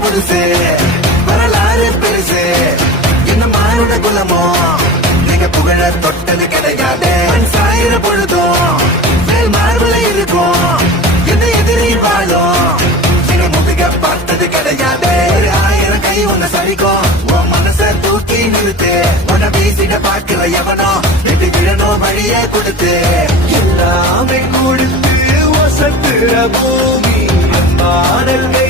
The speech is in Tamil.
புதுசு வரலாறு பெருசு என்ன மாறுட குலமோ நீங்க புகழ தொட்டது கிடையாது சாயிர பொழுதும் மேல் மார்புல இருக்கும் என்ன எதிரி வாழும் நீங்க முதுக பார்த்தது கிடையாது 1000 கை உன்னை சரிக்கும் உன் மனச தூக்கி நிறுத்து உன்னை வீசிட பாக்குற எவனோ வெட்டி விழணும் வழிய கொடுத்து எல்லாமே கொடுத்து வசத்துற பூமி பாடல்கை